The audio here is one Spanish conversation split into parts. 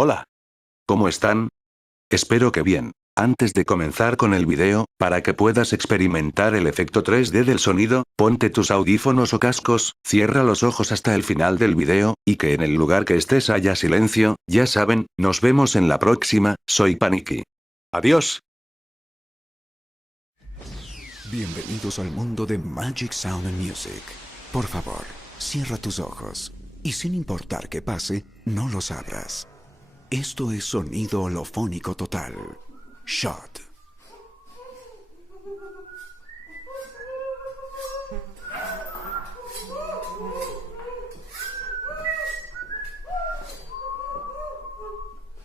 Hola. ¿Cómo están? Espero que bien. Antes de comenzar con el video, para que puedas experimentar el efecto 3D del sonido, ponte tus audífonos o cascos, cierra los ojos hasta el final del video, y que en el lugar que estés haya silencio. Ya saben, nos vemos en la próxima. Soy Paniki. Adiós. Bienvenidos al mundo de Magic Sound and Music. Por favor, cierra tus ojos. Y sin importar qué pase, no los abras. Esto es sonido holofónico total. Shot.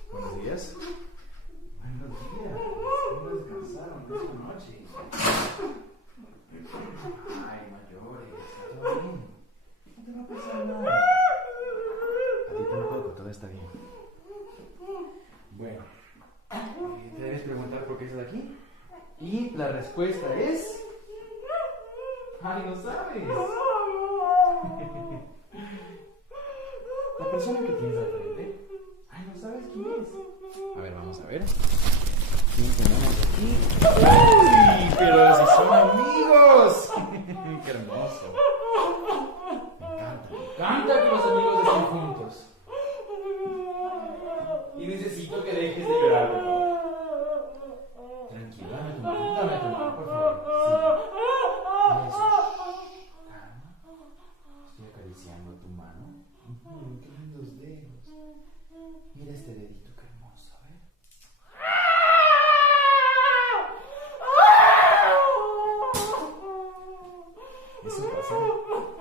Buenos días. Buenos días. ¿Cómo descansaron de esta noche? Ay, mayores. ¿Está todo bien? No te va a pasar nada. A ti tampoco, todo está bien. Bueno, te debes preguntar por qué estás aquí. Y la respuesta es... ¡Ay, no sabes! La persona que tienes al frente... ¡Ay, no sabes quién es! A ver, vamos a ver. ¿Quién tenemos aquí? ¡Uy! ¡Pero si son amigos! ¡Qué hermoso! Me encanta que los amigos estén juntos. Y necesito que dejes de llorar, por favor. Tranquila, dame tu mano, por favor. Sí. Eso. Calma. Estoy acariciando tu mano. Qué lindos dedos. Mira este dedito, qué hermoso, ¿eh? Eso pasa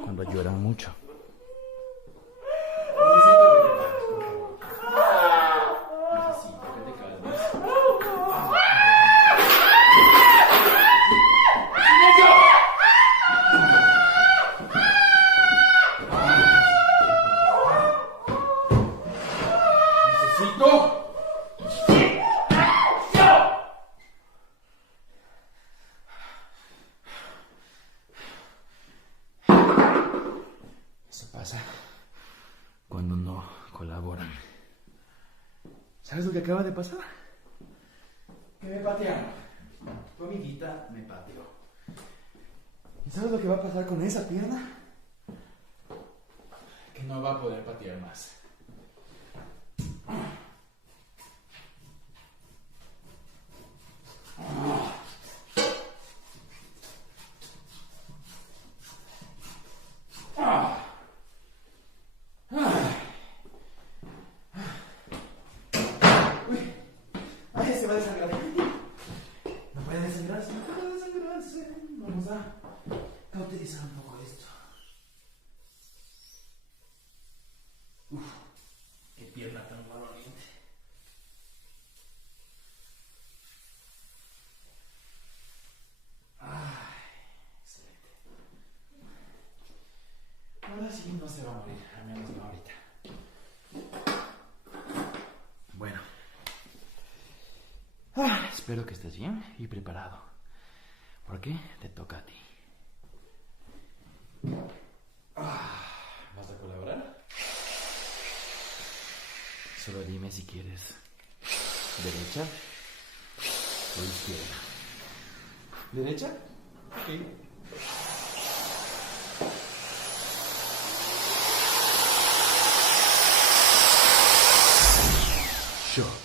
cuando lloran mucho. Necesito que te calmes, por favor. Necesito que te calmes. ¡Necesito! Eso pasa cuando no colaboran. ¿Sabes lo que acaba de pasar? Que me patearon. Tu amiguita me pateó. ¿Y sabes lo que va a pasar con esa pierna? Que no va a poder patear más. Uy, ay, se va a desangrar. No puede desangrarse, no puede desangrarse. Vamos a cauterizar un poco esto. Uf, qué pierna tan maloliente. Ay, excelente. Ahora sí no se va a morir, al menos no ahorita. Bueno. Espero que estés bien y preparado. Porque te toca a ti. ¿Vas a colaborar? Solo dime si quieres derecha o izquierda. ¿Derecha? Ok. Sure.